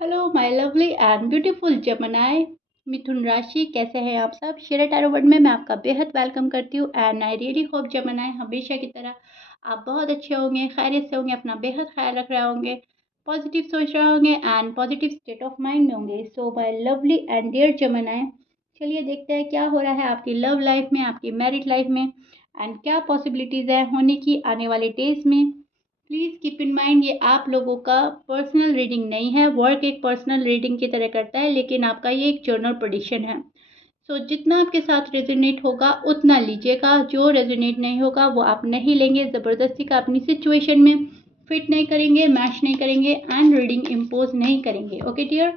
Hello my lovely and beautiful जमनाई मिथुन राशि, कैसे हैं आप सब। शेयर टैरो वर्ड में मैं आपका बेहद वेलकम करती हूँ एंड आई रियली होप जमनाई हमेशा की तरह आप बहुत अच्छे होंगे, खैरियत से होंगे, अपना बेहद ख्याल रख रहे होंगे, पॉजिटिव सोच रहे होंगे and positive state of mind में होंगे। So my lovely and dear जमनाई, चलिए देखते हैं क्या हो रहा है आपकी लव लाइफ में, आपकी मैरिड लाइफ में एंड क्या पॉसिबिलिटीज़ है होने की आने वाले डेज में। प्लीज़ कीप इन माइंड ये आप लोगों का पर्सनल रीडिंग नहीं है। वर्क एक पर्सनल रीडिंग की तरह करता है, लेकिन आपका ये एक जर्नल प्रेडिक्शन है। सो जितना आपके साथ रेजोनेट होगा उतना लीजिएगा, जो रेजोनेट नहीं होगा वो आप नहीं लेंगे। ज़बरदस्ती का अपनी सिचुएशन में फिट नहीं करेंगे, मैच नहीं करेंगे एंड रीडिंग इम्पोज नहीं करेंगे। Okay dear,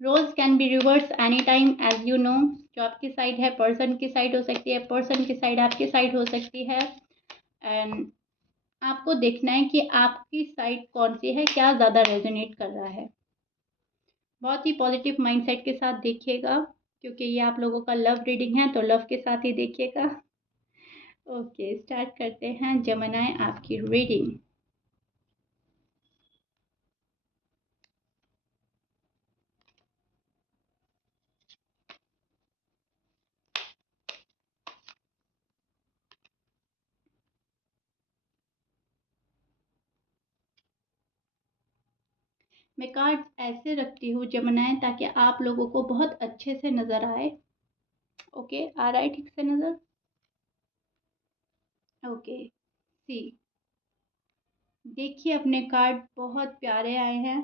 roles can be reverse any time as you know. जो आपकी साइड है पर्सन की साइड हो सकती है, पर्सन की साइड आपकी साइड हो सकती है एंड आपको देखना है कि आपकी साइड कौन सी है, क्या ज़्यादा रेजोनेट कर रहा है। बहुत ही पॉजिटिव माइंडसेट के साथ देखिएगा, क्योंकि ये आप लोगों का लव रीडिंग है तो लव के साथ ही देखिएगा। ओके, स्टार्ट करते हैं जमनाए आपकी रीडिंग। मैं कार्ड्स ऐसे रखती हूँ जमनाए ताकि आप लोगों को बहुत अच्छे से नज़र आए। ओके, आ रहा है ठीक से नज़र? ओके, सी, देखिए अपने कार्ड बहुत प्यारे आए हैं।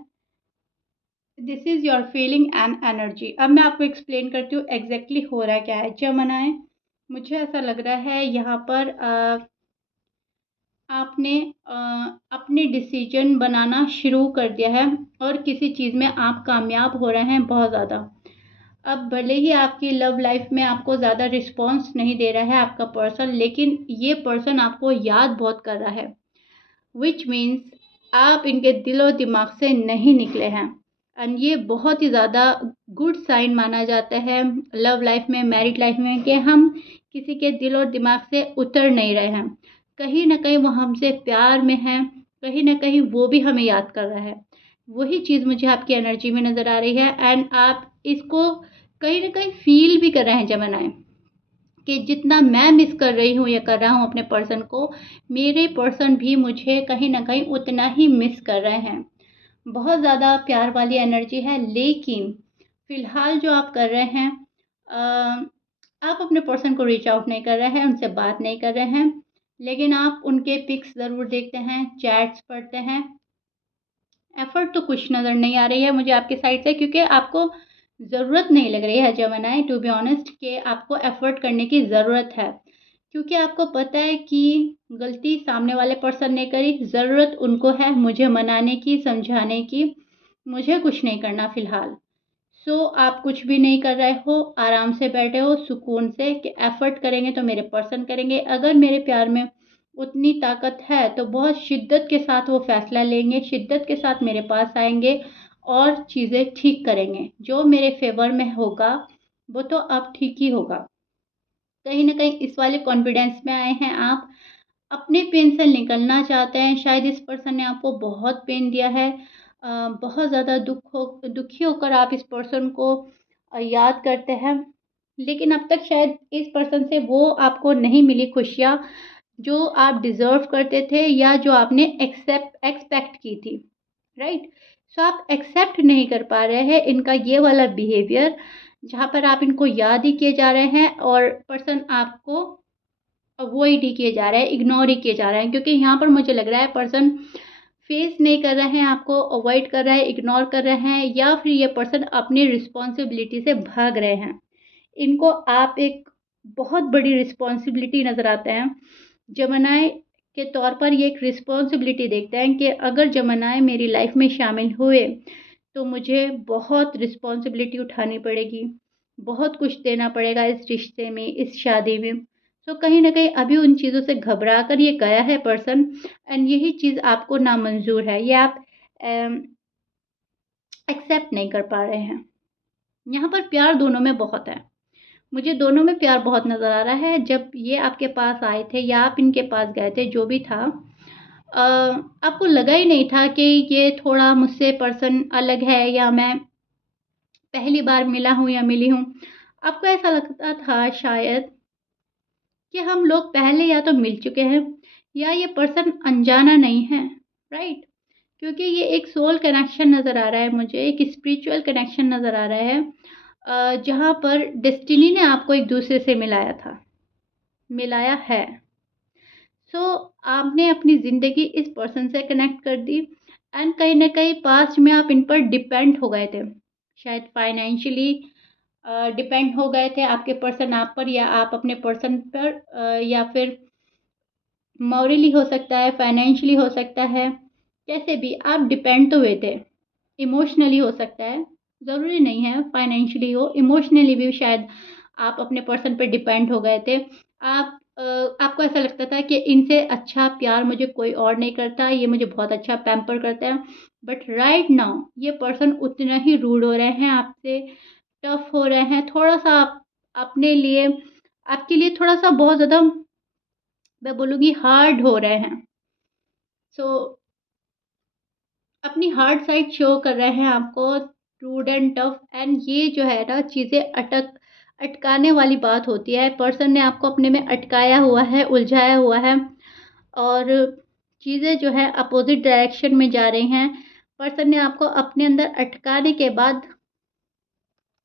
This is your feeling and energy. अब मैं आपको एक्सप्लेन करती हूँ एग्जैक्टली हो रहा क्या है। जमनाए, मुझे ऐसा लग रहा है यहाँ पर आपने अपने डिसीजन बनाना शुरू कर दिया है और किसी चीज़ में आप कामयाब हो रहे हैं बहुत ज़्यादा। अब भले ही आपकी लव लाइफ में आपको ज़्यादा रिस्पॉन्स नहीं दे रहा है आपका पर्सन, लेकिन ये पर्सन आपको याद बहुत कर रहा है, विच मीन्स आप इनके दिलो दिमाग से नहीं निकले हैं एंड ये बहुत ही ज़्यादा गुड साइन माना जाता है लव लाइफ में, मैरिड लाइफ में, कि हम किसी के दिल और दिमाग से उतर नहीं रहे हैं। कहीं ना कहीं वो हमसे प्यार में है, कहीं ना कहीं वो भी हमें याद कर रहा है। वही चीज़ मुझे आपकी एनर्जी में नज़र आ रही है एंड आप इसको कहीं ना कहीं फील भी कर रहे हैं जमनाए, कि जितना मैं मिस कर रही हूँ या कर रहा हूँ अपने पर्सन को, मेरे पर्सन भी मुझे कहीं ना कहीं उतना ही मिस कर रहे हैं। बहुत ज़्यादा प्यार वाली एनर्जी है, लेकिन फ़िलहाल जो आप कर रहे हैं, आप अपने पर्सन को रीच आउट नहीं कर रहे हैं, उनसे बात नहीं कर रहे हैं, लेकिन आप उनके पिक्स ज़रूर देखते हैं, चैट्स पढ़ते हैं। एफ़र्ट तो कुछ नज़र नहीं आ रही है मुझे आपकी साइड से, क्योंकि आपको ज़रूरत नहीं लग रही है जमनाए, टू बी ऑनेस्ट, कि आपको एफ़र्ट करने की ज़रूरत है। क्योंकि आपको पता है कि गलती सामने वाले पर्सन ने करी, ज़रूरत उनको है मुझे मनाने की, समझाने की। मुझे कुछ नहीं करना फ़िलहाल। सो आप कुछ भी नहीं कर रहे हो, आराम से बैठे हो सुकून से, कि एफ़र्ट करेंगे तो मेरे पर्सन करेंगे। अगर मेरे प्यार में उतनी ताकत है तो बहुत शिद्दत के साथ वो फ़ैसला लेंगे, शिद्दत के साथ मेरे पास आएँगे और चीज़ें ठीक करेंगे। जो मेरे फ़ेवर में होगा वो तो अब ठीक ही होगा। कहीं न कहीं इस वाले कॉन्फिडेंस में आए हैं आप, अपने पेन से निकलना चाहते हैं। शायद इस पर्सन ने आपको बहुत पेन दिया है। बहुत ज़्यादा दुखी होकर आप इस पर्सन को याद करते हैं, लेकिन अब तक शायद इस पर्सन से वो आपको नहीं मिली खुशियाँ जो आप डिज़र्व करते थे या जो आपने एक्सपेक्ट की थी, राइट? सो आप एक्सेप्ट नहीं कर पा रहे हैं इनका ये वाला बिहेवियर, जहाँ पर आप इनको याद ही किए जा रहे हैं और पर्सन आपको अवॉइड ही किए जा रहे हैं, इग्नोर ही किए जा रहे हैं। क्योंकि यहाँ पर मुझे लग रहा है पर्सन फेस नहीं कर रहे हैं, आपको अवॉइड कर रहा है, इग्नोर कर रहे हैं, या फिर ये पर्सन अपनी रिस्पॉन्सिबिलिटी से भाग रहे हैं। इनको आप एक बहुत बड़ी रिस्पॉन्सिबिलिटी नज़र आते हैं। जमनाए के तौर पर ये एक रिस्पॉन्सिबिलिटी देखते हैं कि अगर जमनाए मेरी लाइफ में शामिल हुए तो मुझे बहुत रिस्पॉन्सिबिलिटी उठानी पड़ेगी, बहुत कुछ देना पड़ेगा इस रिश्ते में, इस शादी में। तो कहीं न कहीं अभी उन चीज़ों से घबरा कर ये गया है पर्सन एंड यही चीज़ आपको नामंज़ूर है, ये आप एक्सेप्ट नहीं कर पा रहे हैं। यहाँ पर प्यार दोनों में बहुत है। मुझे दोनों में प्यार बहुत नज़र आ रहा है। जब ये आपके पास आए थे या आप इनके पास गए थे, जो भी था, आपको लगा ही नहीं था कि ये थोड़ा मुझसे पर्सन अलग है, या मैं पहली बार मिला हूँ या मिली हूँ। आपको ऐसा लगता था शायद कि हम लोग पहले या तो मिल चुके हैं, या ये पर्सन अनजाना नहीं है, राइट? क्योंकि ये एक सोल कनेक्शन नज़र आ रहा है मुझे, एक स्पिरिचुअल कनेक्शन नज़र आ रहा है, जहाँ पर डेस्टिनी ने आपको एक दूसरे से मिलाया था, मिलाया है। सो आपने अपनी ज़िंदगी इस पर्सन से कनेक्ट कर दी, एंड कहीं न कहीं पास्ट में आप इन पर डिपेंड हो गए थे। शायद फाइनेंशियली डिपेंड हो गए थे आपके पर्सन आप पर, या आप अपने पर्सन पर, या फिर मॉरली हो सकता है, फाइनेंशियली हो सकता है, कैसे भी आप डिपेंड तो हुए थे। इमोशनली हो सकता है, ज़रूरी नहीं है फाइनेंशियली हो, इमोशनली भी शायद आप अपने पर्सन पे डिपेंड हो गए थे। आपको ऐसा लगता था कि इनसे अच्छा प्यार मुझे कोई और नहीं करता, ये मुझे बहुत अच्छा पैम्पर करता है। बट राइट नाउ ये पर्सन उतना ही रूड हो रहे हैं आपसे, टफ हो रहे हैं, थोड़ा-सा आप अपने लिए, आपके लिए थोड़ा-सा बहुत ज़्यादा, मैं बोलूँगी, हार्ड हो रहे हैं। सो अपनी हार्ड साइड शो कर रहे हैं आपको, रूड एंड टफ, एंड ये जो है ना चीज़ें अटकाने वाली बात होती है। पर्सन ने आपको अपने में अटकाया हुआ है, उलझाया हुआ है, और चीज़ें जो है अपोज़िट डायरेक्शन में जा रही हैं। पर्सन ने आपको अपने अंदर अटकाने के बाद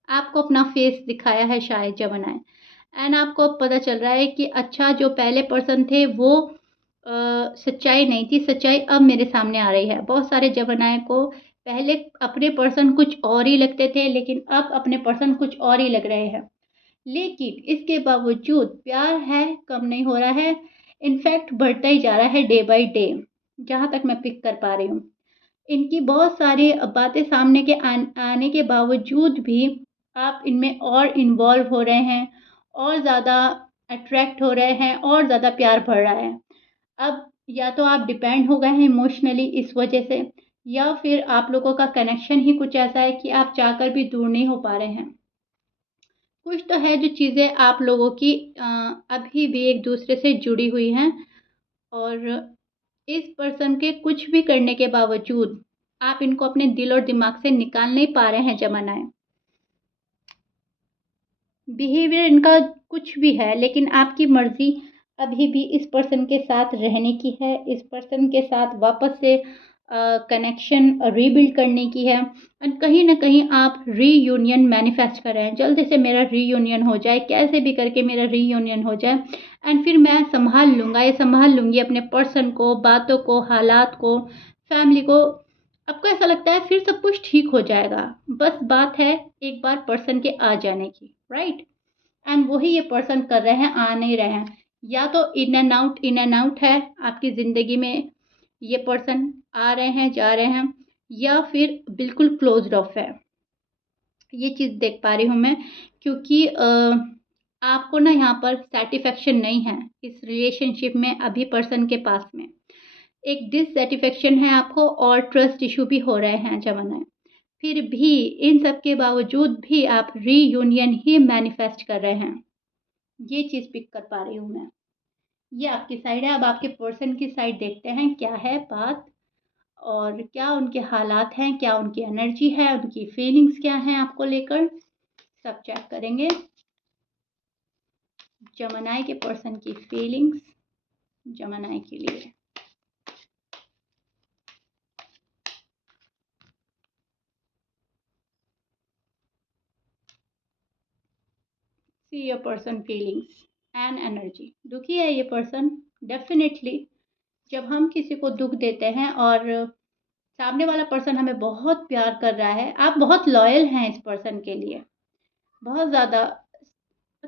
आपको अपना फेस दिखाया है शायद जमाना, एंड आपको अब पता चल रहा है कि अच्छा जो पहले पर्सन थे वो सच्चाई नहीं थी, सच्चाई अब मेरे सामने आ रही है। बहुत सारे जमानाए को पहले अपने पर्सन कुछ और ही लगते थे, लेकिन अब अपने पर्सन कुछ और ही लग रहे हैं। लेकिन इसके बावजूद प्यार है, कम नहीं हो रहा है, इनफैक्ट बढ़ता ही जा रहा है डे बाय डे, जहाँ तक मैं पिक कर पा रही हूँ। इनकी बहुत सारी बातें सामने के आने के बावजूद भी आप इनमें और इन्वॉल्व हो रहे हैं, और ज़्यादा अट्रैक्ट हो रहे हैं, और ज़्यादा प्यार बढ़ रहा है। अब या तो आप डिपेंड हो गए हैं इमोशनली इस वजह से, या फिर आप लोगों का कनेक्शन ही कुछ ऐसा है कि आप चाहकर भी दूर नहीं हो पा रहे हैं। कुछ तो है जो चीज़ें आप लोगों की अभी भी एक दूसरे से जुड़ी हुई हैं, और इस पर्सन के कुछ भी करने के बावजूद आप इनको अपने दिल और दिमाग से निकाल नहीं पा रहे हैं जमानाए। बिहेवियर इनका कुछ भी है, लेकिन आपकी मर्ज़ी अभी भी इस पर्सन के साथ रहने की है, इस पर्सन के साथ वापस से कनेक्शन रीबिल्ड करने की है, एंड कहीं न कहीं आप रीयूनियन मैनिफेस्ट कर रहे हैं। जल्दी से मेरा रीयूनियन हो जाए, कैसे भी करके मेरा रीयूनियन हो जाए, एंड फिर मैं सँभाल लूँगा या सँभाल लूँगी अपने पर्सन को, बातों को, हालात को, फैमिली को। आपको ऐसा लगता है फिर सब कुछ ठीक हो जाएगा। बस बात है एक बार पर्सन के आ जाने की, राइट? एंड वही ये पर्सन कर रहे हैं, आ नहीं रहे हैं। या तो इन एंड आउट है आपकी ज़िंदगी में, ये पर्सन आ रहे हैं, जा रहे हैं, या फिर बिल्कुल क्लोज़्ड ऑफ है। ये चीज़ देख पा रही हूँ मैं, क्योंकि आपको ना यहाँ पर सैटिस्फैक्शन नहीं है इस रिलेशनशिप में अभी पर्सन के पास में। एक डिससैटिस्फैक्शन है आपको, और ट्रस्ट इश्यू भी हो रहे हैं जमाना। फिर भी इन सब के बावजूद भी आप रीयूनियन ही मैनिफेस्ट कर रहे हैं। ये चीज़ पिक कर पा रही हूँ मैं। ये आपकी साइड है, अब आपके पर्सन की साइड देखते हैं क्या है बात, और क्या उनके हालात हैं, क्या उनकी एनर्जी है, उनकी फीलिंग्स क्या हैं आपको लेकर, सब चेक करेंगे। जमनाई के पर्सन की फीलिंग्स जमनाई के लिए। See your person feelings and energy. दुखी है ये पर्सन, डेफिनेटली। जब हम किसी को दुख देते हैं और सामने वाला पर्सन हमें बहुत प्यार कर रहा है, आप बहुत लॉयल हैं इस पर्सन के लिए, बहुत ज़्यादा,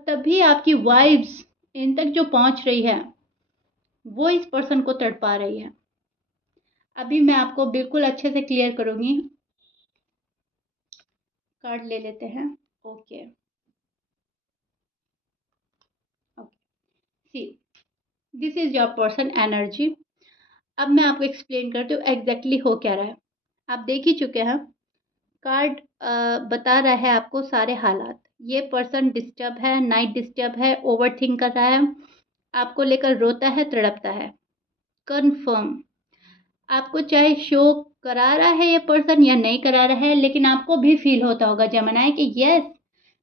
तभी आपकी वाइब्स इन तक जो पहुंच रही है वो इस पर्सन को तड़पा रही है। अभी मैं आपको बिल्कुल अच्छे से क्लियर करूंगी। कार्ड ले लेते हैं। Okay, okay, see, this is your person energy. अब मैं आपको एक्सप्लेन करती हूँ एग्जैक्टली हो क्या रहा है। आप देख ही चुके हैं, कार्ड बता रहा है आपको सारे हालात। ये पर्सन डिस्टर्ब है, नाइट डिस्टर्ब है, ओवर थिंक कर रहा है, आपको लेकर रोता है, तड़पता है, कन्फर्म। आपको चाहे शो करा रहा है ये पर्सन या नहीं करा रहा है, लेकिन आपको भी फ़ील होता होगा जेमिनी कि यस,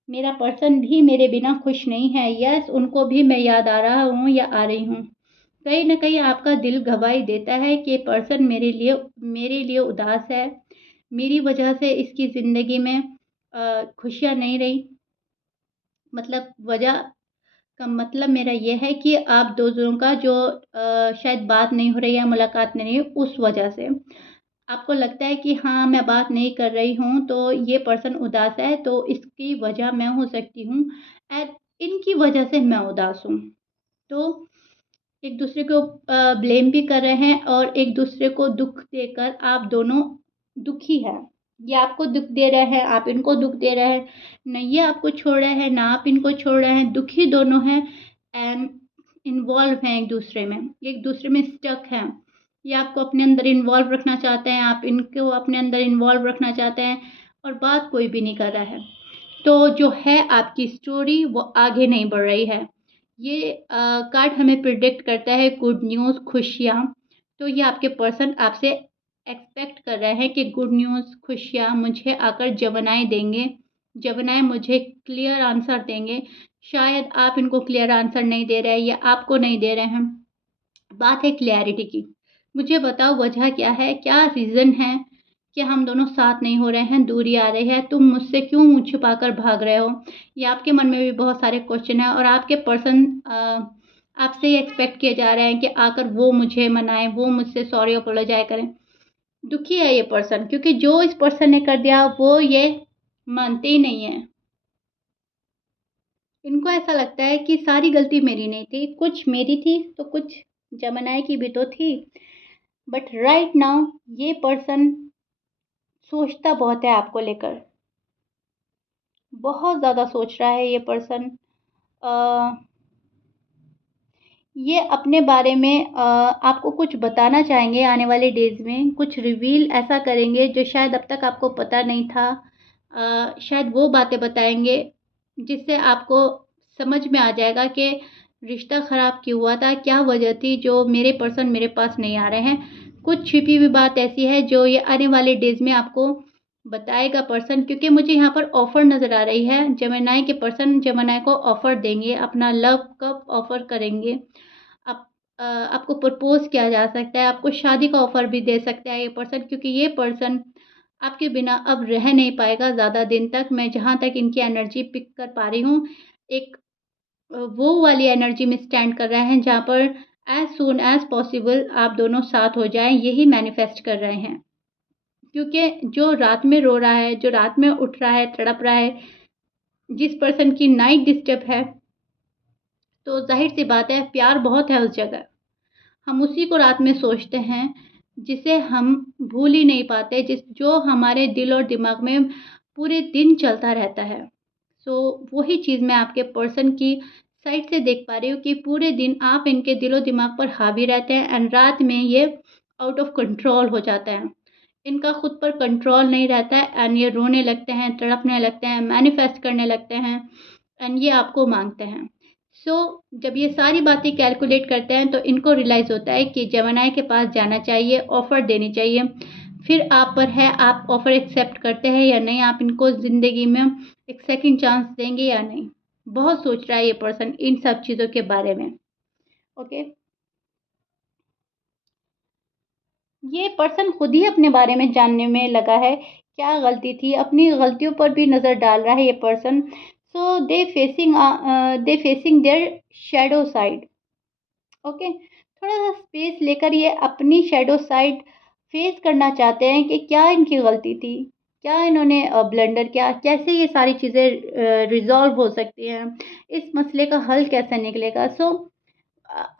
मेरा पर्सन भी मेरे बिना खुश नहीं है, यस, उनको भी मैं याद आ रहा हूँ या आ रही हूँ। कहीं न कहीं आपका दिल गवाही देता है कि पर्सन मेरे लिए उदास है, मेरी वजह से इसकी ज़िंदगी में खुशियाँ नहीं रही। मतलब वजह का मतलब मेरा ये है कि आप दोनों का जो शायद बात नहीं हो रही है, मुलाकात नहीं हो रही, उस वजह से। आपको लगता है कि हाँ, मैं बात नहीं कर रही हूँ, तो ये पर्सन उदास है, तो इसकी वजह मैं हो सकती हूँ एंड इनकी वजह से मैं उदास हूँ। तो एक-दूसरे को ब्लेम भी कर रहे हैं और एक-दूसरे को दुःख देकर आप दोनों दुखी हैं। ये आपको दुःख दे रहे हैं, आप इनको दुःख दे रहे हैं। ना ये आपको छोड़ रहे हैं, ना आप इनको छोड़ रहे हैं। दुखी दोनों हैं एंड इन्वॉल्व हैं एक-दूसरे में। एक-दूसरे में स्टक हैं। ये आपको अपने अंदर इन्वॉल्व रखना चाहते हैं, आप इनको अपने अंदर इन्वॉल्व रखना चाहते हैं और बात कोई भी नहीं कर रहा है। तो जो है आपकी स्टोरी वो आगे नहीं बढ़ रही है। ये कार्ड हमें प्रिडिक्ट करता है गुड न्यूज़, खुशियाँ। तो ये आपके पर्सन आपसे एक्सपेक्ट कर रहे हैं कि गुड न्यूज़, खुशियाँ मुझे आकर जवानाई देंगे। जवानाई मुझे क्लियर आंसर देंगे। शायद आप इनको क्लियर आंसर नहीं दे रहे हैं या आपको नहीं दे रहे हैं। बात है क्लैरिटी की। मुझे बताओ वजह क्या है? क्या रीज़न है कि हम दोनों साथ नहीं हो रहे हैं, दूरी आ रही है? तुम मुझसे क्यों मुँह छुपाकर भाग रहे हो? या आपके मन में भी बहुत सारे क्वेश्चन हैं और आपके पर्सन आपसे ये एक्सपेक्ट किए जा रहे हैं कि आकर वो मुझे मनाएँ, वो मुझसे सॉरी अपोलोजाइज़ करें। दुखी है ये पर्सन क्योंकि जो इस पर्सन ने कर दिया वो ये मानते ही नहीं हैं। इनको ऐसा लगता है कि सारी गलती मेरी नहीं थी, कुछ मेरी थी तो कुछ जमुनाई की भी तो थी। बट राइट नाउ ये पर्सन सोचता बहुत है आपको लेकर, बहुत ज़्यादा सोच रहा है ये पर्सन। अ, ये अपने बारे में आपको कुछ बताना चाहेंगे आने वाले डेज़ में, कुछ रिवील ऐसा करेंगे जो शायद अब तक आपको पता नहीं था। शायद वो बातें बताएँगे जिससे आपको समझ में आ जाएगा कि रिश्ता ख़राब क्यों हुआ था, क्या वजह थी जो मेरे पर्सन मेरे पास नहीं आ रहे हैं। कुछ छिपी हुई बात ऐसी है जो ये आने वाले डेज़ में आपको बताएगा पर्सन, क्योंकि मुझे यहाँ पर ऑफ़र नज़र आ रही है। जेमिनी के पर्सन जेमिनी को ऑफ़र देंगे, अपना लव कब ऑफ़र करेंगे। आप आपको प्रपोज़ किया जा सकता है, आपको शादी का ऑफ़र भी दे सकता है ये पर्सन, क्योंकि ये पर्सन आपके बिना अब रह नहीं पाएगा ज़्यादा दिन तक। मैं जहाँ तक इनकी एनर्जी पिक कर पा रही हूँ, एक वो वाली एनर्जी में स्टैंड कर रहे हैं जहाँ पर एज़ सून एज़ पॉसिबल आप दोनों साथ हो जाएँ, यही मैनिफेस्ट कर रहे हैं। क्योंकि जो रात में रो रहा है, जो रात में उठ रहा है, तड़प रहा है, जिस पर्सन की नाइट डिस्टर्ब है, तो ज़ाहिर-सी बात है प्यार बहुत है उस जगह। हम उसी को रात में सोचते हैं, जिसे हम भूल ही नहीं पाते, जो हमारे दिल और दिमाग में पूरे दिन चलता रहता है। सो वही चीज़ मैं आपके पर्सन की साइड से देख पा रही हूँ कि पूरे दिन आप इनके दिलो-दिमाग पर हावी रहते हैं एंड रात में ये आउट ऑफ कंट्रोल हो जाता है। इनका खुद पर कंट्रोल नहीं रहता है एंड ये रोने लगते हैं, तड़पने लगते हैं, मैनिफेस्ट करने लगते हैं एंड ये आपको माँगते हैं। सो जब ये सारी बातें कैलकुलेट करते हैं तो इनको रियलाइज़ होता है कि जेमिनी के पास जाना चाहिए, ऑफ़र देनी चाहिए। फिर आप पर है, आप ऑफ़र एक्सेप्ट करते हैं या नहीं, आप इनको ज़िंदगी में एक सेकंड चांस देंगे या नहीं। बहुत सोच रहा है ये पर्सन इन सब चीज़ों के बारे में। ओके? ये पर्सन खुद ही अपने बारे में जानने में लगा है, क्या गलती थी, अपनी गलतियों पर भी नज़र डाल रहा है ये person. So they facing their shadow side. Okay, थोड़ा-सा स्पेस लेकर ये अपनी शैडो साइड फेस करना चाहते हैं कि क्या इनकी गलती थी? क्या इन्होंने ब्लंडर किया? कैसे ये सारी चीज़ें रिज़ॉल्व हो सकती हैं? इस मसले का हल कैसे निकलेगा? सो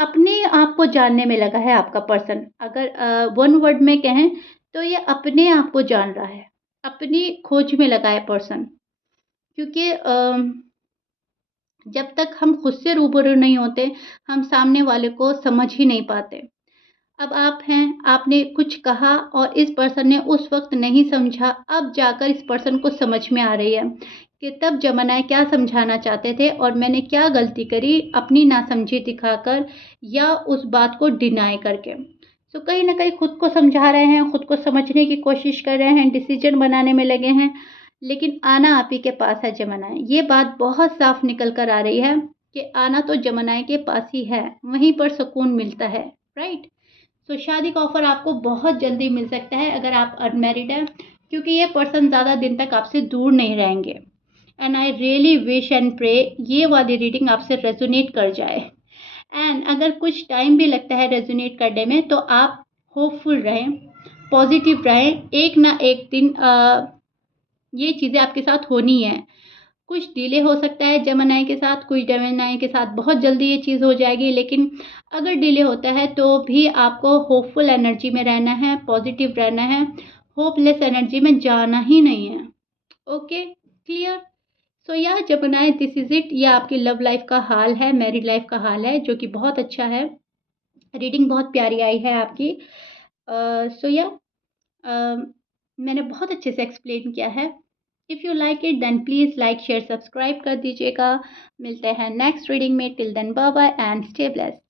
अपने आप को जानने में लगा है आपका पर्सन। अगर वन वर्ड में कहें तो ये अपने आप को जान रहा है, अपनी खोज में लगा है पर्सन। क्योंकि जब तक हम खुद से रूबरू नहीं होते, हम सामने वाले को समझ ही नहीं पाते। अब आप हैं, आपने कुछ कहा और इस पर्सन ने उस वक़्त नहीं समझा, अब जाकर इस पर्सन को समझ में आ रही है कि तब जमाना क्या समझाना चाहते थे और मैंने क्या गलती करी अपनी नासमझी दिखाकर या उस बात को डिनाई करके। सो कहीं ना कहीं खुद को समझा रहे हैं, खुद को समझने की कोशिश कर रहे हैं, डिसीजन बनाने में लगे हैं, लेकिन आना आप ही के पास है जमनाए। ये बात बहुत साफ निकल कर आ रही है कि आना तो जमनाए के पास ही है, वहीं पर सुकून मिलता है, राइट। तो शादी का ऑफर आपको बहुत जल्दी मिल सकता है अगर आप अनमैरिड हैं, क्योंकि ये पर्सन ज़्यादा दिन तक आपसे दूर नहीं रहेंगे। And I really wish and pray ये वाली रीडिंग आपसे रेजोनेट कर जाए। एंड अगर कुछ टाइम भी लगता है रेजोनेट करने में, तो आप होपफुल रहें, पॉजिटिव रहें। एक ना एक दिन ये चीज़ें आपके साथ होनी है। कुछ डिले हो सकता है जेमिनी के साथ, कुछ जेमिनी के साथ बहुत जल्दी ये चीज़ हो जाएगी, लेकिन अगर डिले होता है तो भी आपको होपफुल एनर्जी में रहना है, पॉजिटिव रहना है, होपलेस एनर्जी में जाना ही नहीं है। Okay, clear. सो यह जेमिनी, दिस इज इट। ये आपकी लव लाइफ का हाल है, मैरिड लाइफ का हाल है, जो कि बहुत अच्छा है। रीडिंग बहुत प्यारी आई है आपकी। सो या मैंने बहुत अच्छे से एक्सप्लेन किया है। If you like it then please like share subscribe कर दीजिएगा। मिलते हैं नेक्स्ट रीडिंग में। Till then bye bye and stay blessed.